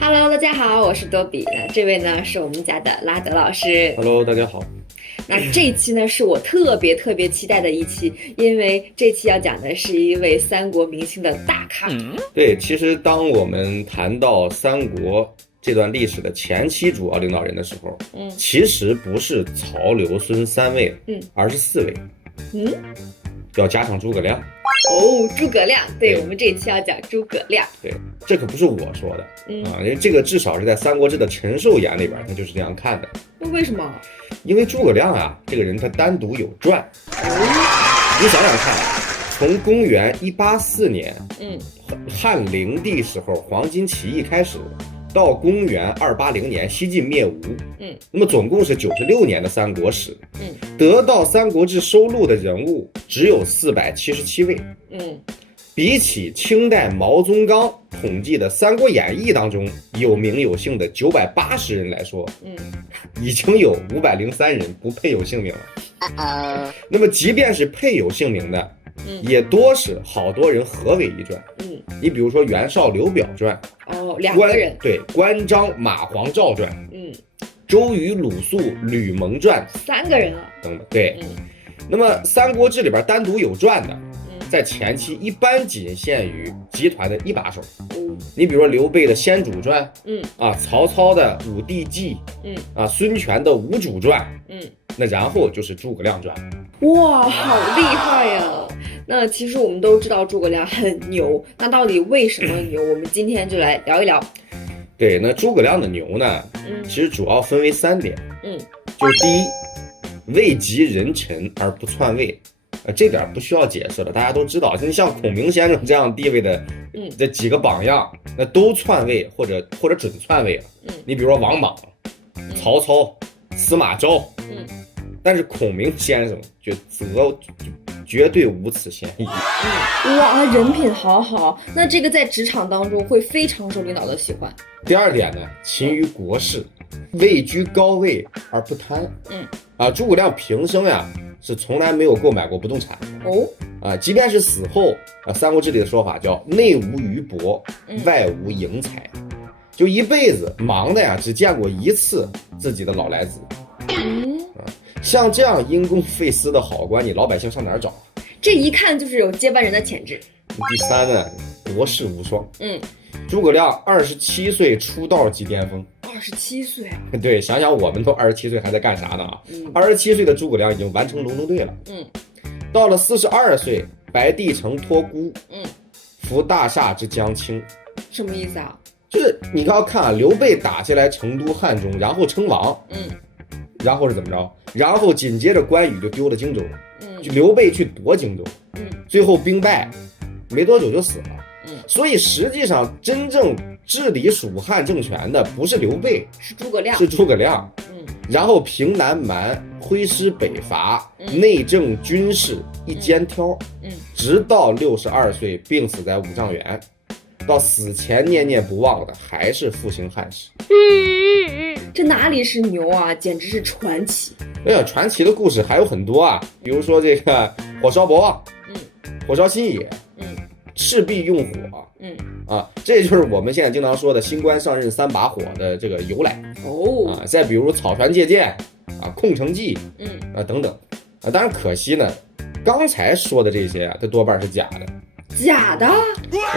Hello，大家好，我是多比。那这位呢是我们家的拉德老师。Hello，大家好。那这一期呢是我特别期待的一期，因为这期要讲的是一位三国明星的大咖。对，其实当我们谈到三国这段历史的前期主要领导人的时候，其实不是曹刘孙三位，而是四位。要加上诸葛亮。哦，诸葛亮，对，我们这一期要讲诸葛亮。对，这可不是我说的，因为这个至少是在《三国志》的陈寿眼里边，他就是这样看的。那为什么？因为诸葛亮啊，这个人他单独有传。你想想看，从公元184年，汉灵帝时候黄巾起义开始，到公元280年西晋灭吴，那么总共是96年的三国史，得到《三国志》收录的人物只有477位，比起清代毛宗冈统计的《三国演义》当中有名有姓的980人来说，已经有503人不配有姓名了。那么即便是配有姓名的，也多是好多人合为一传。你比如说袁绍、刘表传，两个人，对，关张、马黄、赵传，周瑜、鲁肃、吕蒙传，三个人了，等等，对。那么《三国志》里边单独有传的，在前期一般仅限于集团的一把手。你比如说刘备的先主传，曹操的武帝纪，孙权的吴主传，那然后就是诸葛亮传。哇，好厉害呀！那其实我们都知道诸葛亮很牛，那到底为什么牛？我们今天就来聊一聊。对，那诸葛亮的牛呢，其实主要分为3点，就是第一，位极人臣而不篡位，这点不需要解释了，大家都知道。你像孔明先生这样地位的，这几个榜样，那都篡位或者准篡位了。你比如说王莽、曹操、司马昭，但是孔明先生绝对无此嫌疑。哇，人品好好，那这个在职场当中会非常受领导的喜欢。第二点呢，勤于国事，位居高位而不贪。诸葛亮平生呀是从来没有购买过不动产的。即便是死后，《三国志》里的说法叫内无余帛，外无盈财，就一辈子忙的呀只见过一次自己的老来子。像这样因公废私的好官，你老百姓上哪儿找？这一看就是有接班人的潜质。第三呢，国士无双。诸葛亮27岁出道即巅峰。27岁啊？对，想想我们都27岁还在干啥呢啊？27岁的诸葛亮已经完成隆中对了。到了42岁，白帝城托孤，服大厦之将倾。什么意思啊？就是你刚刚看啊，刘备打下来成都汉中，然后称王，然后是怎么着？然后紧接着关羽就丢了荆州，就刘备去夺荆州，最后兵败，没多久就死了。所以实际上真正治理蜀汉政权的不是刘备，是诸葛亮。然后平南蛮，挥师北伐，内政军事一肩挑，直到62岁病死在五丈原，到死前念念不忘的还是复兴汉室。这哪里是牛啊，简直是传奇。哎呀，传奇的故事还有很多啊，比如说这个火烧博望，火烧新野，赤壁用火，这就是我们现在经常说的新官上任3把火的这个由来。再比如草船借箭，空城计，等等。当然可惜呢，刚才说的这些啊，它多半是假的。假的？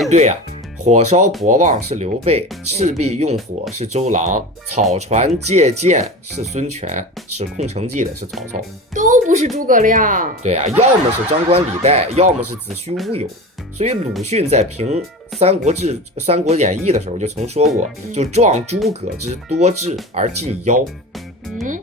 对呀。火烧博望是刘备，赤壁用火是周郎，草船借箭是孙权，使空城计的是曹操，都不是诸葛亮。对啊，要么是张冠李戴，要么是子虚乌有。所以鲁迅在评《三国演义》的时候就曾说过，就壮诸葛之多智而近妖。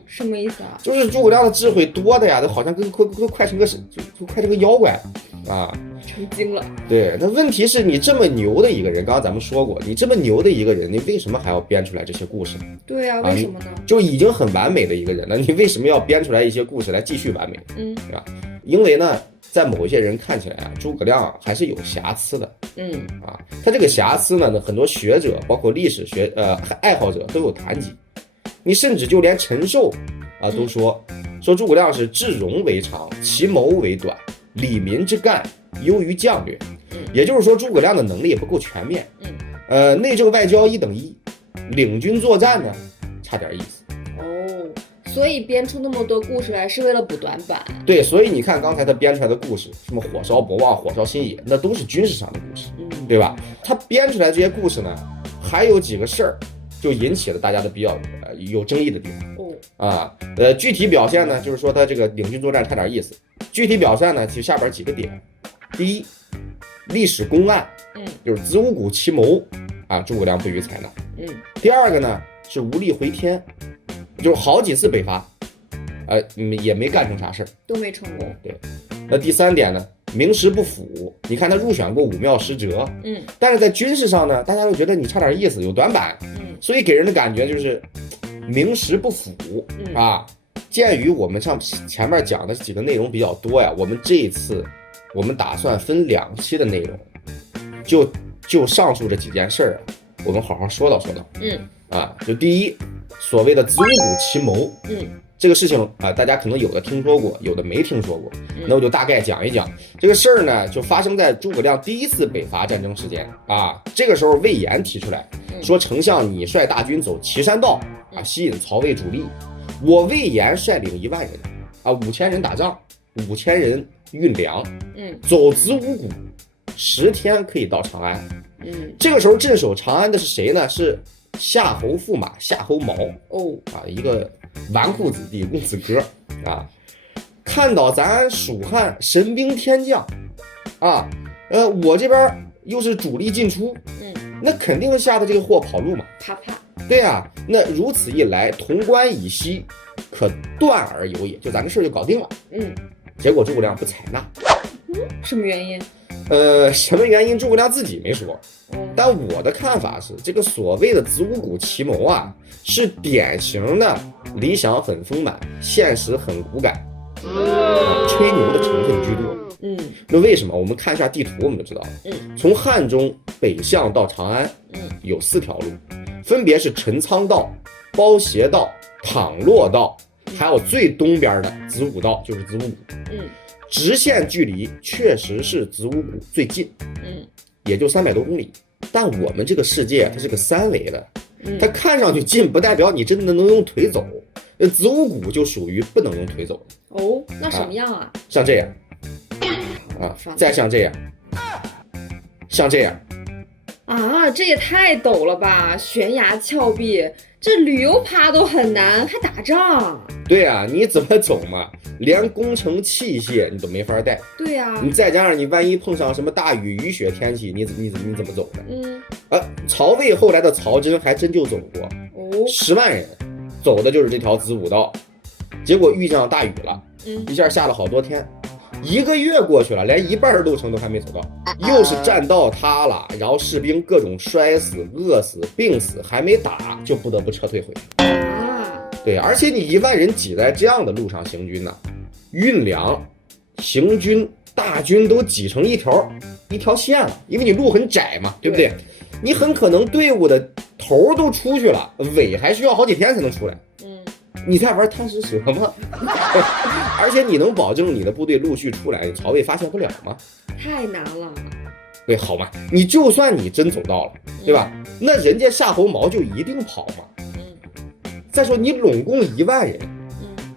什么意思啊？就是诸葛亮的智慧多的呀，都好像快成个妖怪啊，成精了。对，那问题是你这么牛的一个人，刚刚咱们说过，你这么牛的一个人，你为什么还要编出来这些故事？对呀，为什么呢？就已经很完美的一个人了，你为什么要编出来一些故事来继续完美？对吧？因为呢，在某一些人看起来啊，诸葛亮还是有瑕疵的。他这个瑕疵呢，很多学者包括历史爱好者都有谈及。你甚至就连陈寿都说诸葛亮是治戎为长，其谋为短，理民之干优于将略。也就是说，诸葛亮的能力也不够全面。内政外交一等一，领军作战呢差点意思。所以编出那么多故事来是为了补短板。对，所以你看刚才他编出来的故事，什么火烧博望、火烧新野，那都是军事上的故事，对吧？他编出来这些故事呢，还有几个事儿就引起了大家的比较有争议的地方。具体表现呢，就是说他这个领军作战差点意思。具体表现呢，其实下边几个点：第一，历史公案，就是子午谷奇谋啊，诸葛亮不予采纳。第二个呢是无力回天。就是好几次北伐，也没干成啥事儿，都没成功。对，那第三点呢，名实不符。你看他入选过武庙十哲，但是在军事上呢，大家都觉得你差点意思，有短板，所以给人的感觉就是名实不符啊。鉴于我们前面讲的几个内容比较多呀，我们这一次我们打算分2期的内容，就上述这几件事儿啊，我们好好说道说道。就第一。所谓的子午谷奇谋，这个事情啊，大家可能有的听说过，有的没听说过。那我就大概讲一讲这个事儿呢，就发生在诸葛亮第1次北伐战争时间啊。这个时候魏延提出来说，丞相你率大军走岐山道啊，吸引曹魏主力。我魏延率领1万人啊，5000人打仗，5000人运粮，走子午谷10天可以到长安。这个时候镇守长安的是谁呢？是夏侯驸马夏侯茂一个纨绔子弟公子哥啊，看到咱蜀汉神兵天将啊，我这边又是主力进出，那肯定吓得这个货跑路嘛，怕。对啊，那如此一来，潼关以西可断而有也，就咱这事儿就搞定了。结果诸葛亮不采纳，什么原因？什么原因？诸葛亮自己没说。但我的看法是，这个所谓的子午谷奇谋啊，是典型的理想很丰满，现实很骨感，吹牛的成分居多。那为什么？我们看一下地图，我们就知道了。从汉中北向到长安，有4条路，分别是陈仓道、包斜道、淌洛道，还有最东边的子午道，就是子午谷。直线距离确实是子午谷最近，也就300多公里。但我们这个世界它是个3维的，它看上去近不代表你真的能用腿走。子午谷就属于不能用腿走的。那什么样啊？像这样再像这样，像这样啊，这也太陡了吧！悬崖峭壁，这旅游爬都很难，还打仗。对啊，你怎么走嘛？连工程器械你都没法带。对啊，你再加上你万一碰上什么大雨雨雪天气，你怎么走的？曹魏后来的曹真还真就走过，10万人走的就是这条子午道，结果遇上大雨了，一下下了好多天。1个月过去了，连一半路程都还没走到，又是栈道塌了，然后士兵各种摔死、饿死、病死，还没打就不得不撤退回去。对，而且你1万人挤在这样的路上行军呢，运粮、行军、大军都挤成一条线了，因为你路很窄嘛，对不对？你很可能队伍的头都出去了，尾还需要好几天才能出来。你在玩贪食蛇吗？而且你能保证你的部队陆续出来，曹魏发现不了吗？太难了。对，好嘛，你就算你真走到了，对吧？那人家夏侯茂就一定跑吗？再说你拢共1万人，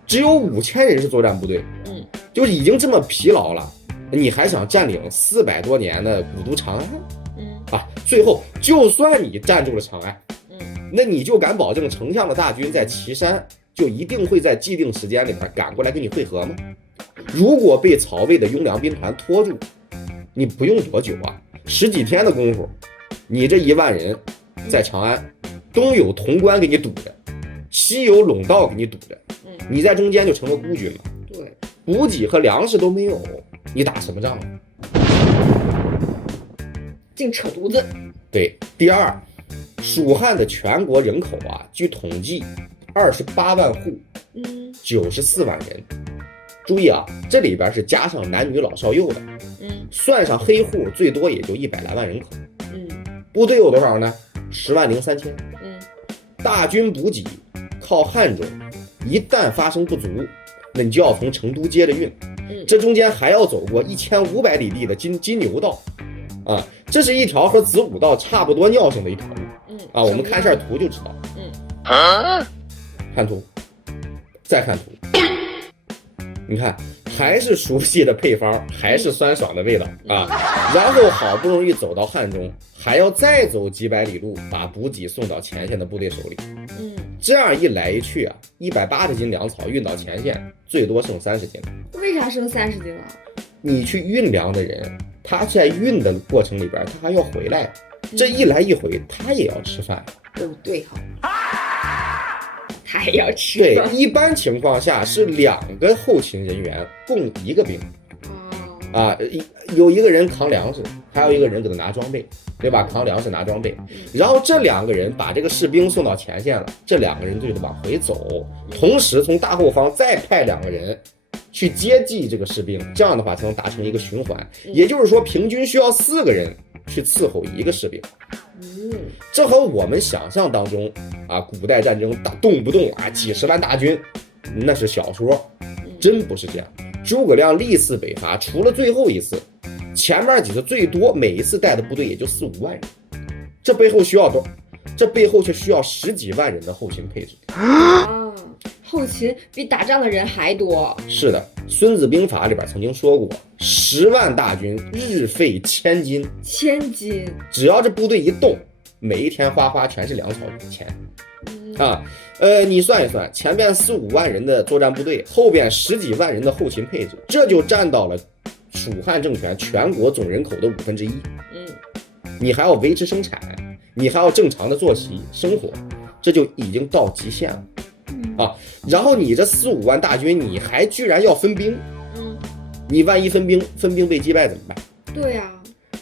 只有5000人是作战部队，就是已经这么疲劳了，你还想占领400多年的古都长安？最后就算你占住了长安，那你就敢保证丞相的大军在岐山就一定会在既定时间里面赶过来跟你会合吗？如果被曹魏的雍凉兵团拖住，你不用多久啊，10几天的功夫，你这1万人在长安，东有潼关给你堵着，西有陇道给你堵着，你在中间就成了孤军了。对，补给和粮食都没有，你打什么仗啊？净扯犊子。对，第二，蜀汉的全国人口啊，据统计28万户，94万人。注意啊，这里边是加上男女老少幼的，算上黑户，最多也就100来万人口。部队有多少呢？10万0 3千。大军补给靠汉中，一旦发生不足，那你就要从成都接着运。这中间还要走过1500里地的金牛道啊，这是一条和子午道差不多尿性的一条路。啊，我们看一下图就知道。看图，再看图，你看还是熟悉的配方，还是酸爽的味道啊。然后好不容易走到汉中，还要再走几百里路，把补给送到前线的部队手里。这样一来一去啊，180斤粮草运到前线，最多剩30斤。为啥剩30斤了？你去运粮的人，他在运的过程里边，他还要回来，这一来一回，他也要吃饭。对哈，他也要吃饭。对，一般情况下是2个后勤人员供1个兵。啊，有一个人扛粮食，还有一个人给他拿装备，对吧？扛粮食拿装备，然后这2个人把这个士兵送到前线了，这2个人就得往回走，同时从大后方再派2个人去接济这个士兵，这样的话才能达成一个循环。也就是说，平均需要4个人去伺候1个士兵。这和我们想象当中啊，古代战争动不动啊几十万大军，那是小说，真不是这样。诸葛亮历次北伐，除了最后一次，前面几次最多每一次带的部队也就4、5万人，这背后需要多？这背后却需要10几万人的后勤配置后勤比打仗的人还多。是的，《孙子兵法》里边曾经说过，10万大军日费1000斤。1000斤，只要这部队一动，每一天花全是粮草钱。你算一算，前边4、5万人的作战部队，后边10几万人的后勤配置，这就占到了蜀汉政权全国总人口的1/5。你还要维持生产，你还要正常的作息生活，这就已经到极限了。然后你这4、5万大军，你还居然要分兵。你万一分兵被击败怎么办？对呀，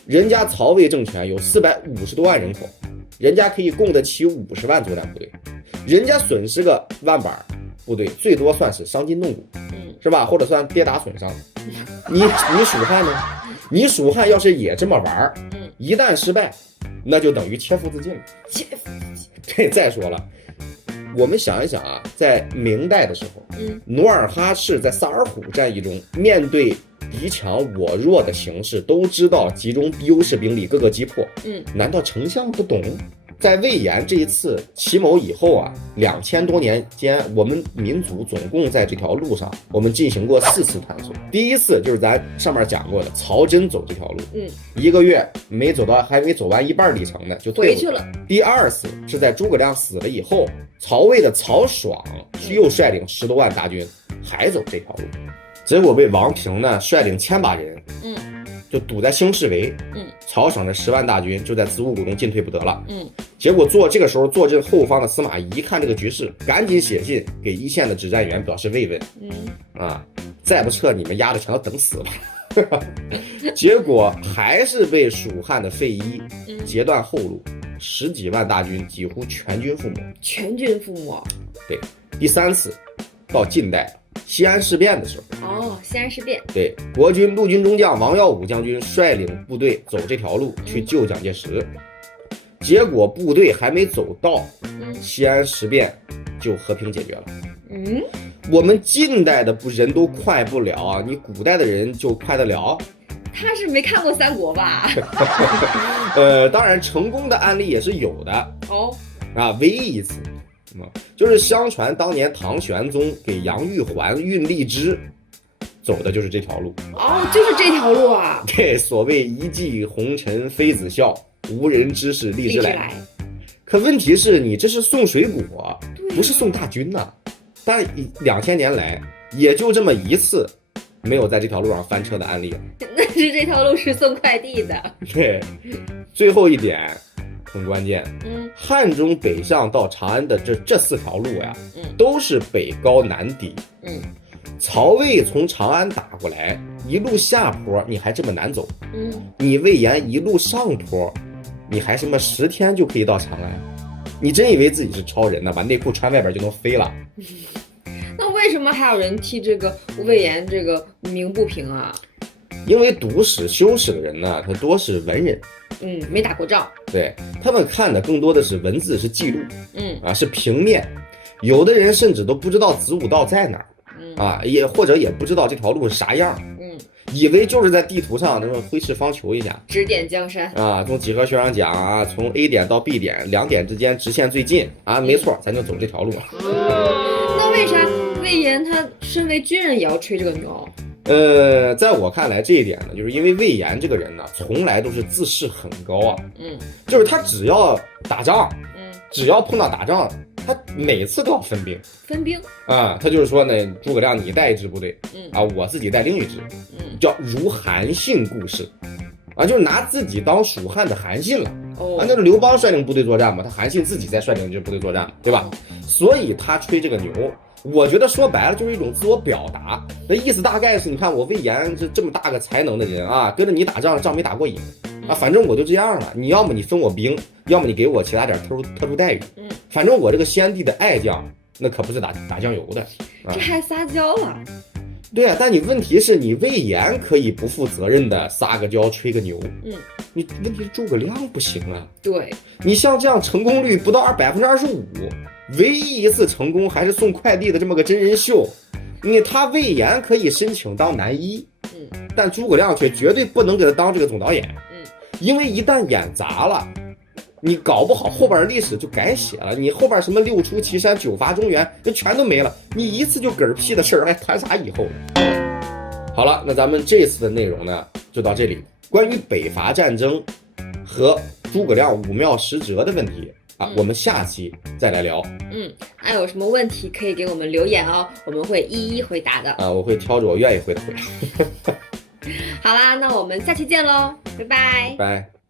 人家曹魏政权有450多万人口，人家可以供得起50万作战部队，人家损失个10000部队，最多算是伤筋动骨，是吧？或者算跌打损伤。你蜀汉呢？你蜀汉要是也这么玩，一旦失败，那就等于切腹自尽了。对，再说了，我们想一想啊，在明代的时候，努尔哈赤在萨尔浒战役中，面对敌强我弱的形势，都知道集中优势兵力各个击破。难道丞相不懂？在魏延这一次奇谋以后啊，2000多年间，我们民族总共在这条路上，我们进行过4次探索。第一次就是咱上面讲过的，曹真走这条路，1个月还没走完1半里程呢，就退回去了。第2次是在诸葛亮死了以后，曹魏的曹爽又率领10多万大军，还走这条路，结果被王平呢率领1000把人，就堵在兴市围，曹爽的10万大军就在子午谷中进退不得了，结果这个时候坐镇后方的司马懿一看这个局势，赶紧写信给一线的指战员表示慰问，再不撤你们丫的全都等死吧。结果还是被蜀汉的费祎截断后路，10几万大军几乎全军覆没。全军覆没。对，第3次到近代西安事变的时候，西安事变，对，国军陆军中将王耀武将军率领部队走这条路去救蒋介石，结果部队还没走到，西安事变就和平解决了。我们近代的人都快不了啊，你古代的人就快得了？他是没看过三国吧？当然成功的案例也是有的唯一一次。就是相传当年唐玄宗给杨玉环运荔枝，走的就是这条路。就是这条路啊。对，所谓一骑红尘妃子笑，无人知是荔枝来。可问题是你这是送水果，不是送大军呐。但2000年来也就这么一次没有在这条路上翻车的案例。那是这条路是送快递的。对，最后一点很关键，汉中北向到长安的这4条路呀，都是北高南低。曹魏从长安打过来，一路下坡，你还这么难走。你魏延一路上坡，你还什么10天就可以到长安？你真以为自己是超人呢？把内裤穿外边就能飞了？那为什么还有人替这个魏延这个鸣不平啊？因为读史修史的人呢，他多是文人。没打过仗，对，他们看的更多的是文字，是记录，是平面，有的人甚至都不知道子午道在哪儿，也或者也不知道这条路是啥样，以为就是在地图上那种挥斥方遒一下，指点江山啊，从几何学上讲啊，从 A 点到 B 点2点之间直线最近啊，没错，咱就走这条路。那为啥魏延他身为军人也要吹这个牛？在我看来这一点呢，就是因为魏延这个人呢，从来都是自视很高啊，就是他只要打仗，只要碰到打仗，他每次都要分兵啊，他就是说呢，诸葛亮你带一支部队，啊，我自己带另一支，叫如韩信故事，啊，就是拿自己当蜀汉的韩信了。啊，那是刘邦率领部队作战嘛，他韩信自己在率领这部队作战，对吧？所以他吹这个牛，我觉得说白了就是一种自我表达，那意思大概是，你看我魏延这么大个才能的人啊，跟着你打仗，仗没打过瘾啊，反正我就这样了，你要么你分我兵，要么你给我其他点特殊待遇，反正我这个先帝的爱将，那可不是打酱油的，这还撒娇了。对啊，但你问题是你魏延可以不负责任的撒个娇吹个牛，你问题是诸葛亮不行啊。对，你像这样成功率不到25%，唯一一次成功还是送快递的这么个真人秀，他魏延可以申请当男一，但诸葛亮却绝对不能给他当这个总导演，因为一旦演砸了，你搞不好后边的历史就改写了，你后边什么6出祁山9伐中原，这全都没了，你一次就嗝屁的事儿还谈啥以后？好了，那咱们这次的内容呢就到这里。关于北伐战争和诸葛亮武庙十哲的问题啊，我们下期再来聊。那有什么问题可以给我们留言哦，我们会一一回答的。啊，我会挑着我愿意回的回。好啦，那我们下期见喽，拜拜。拜。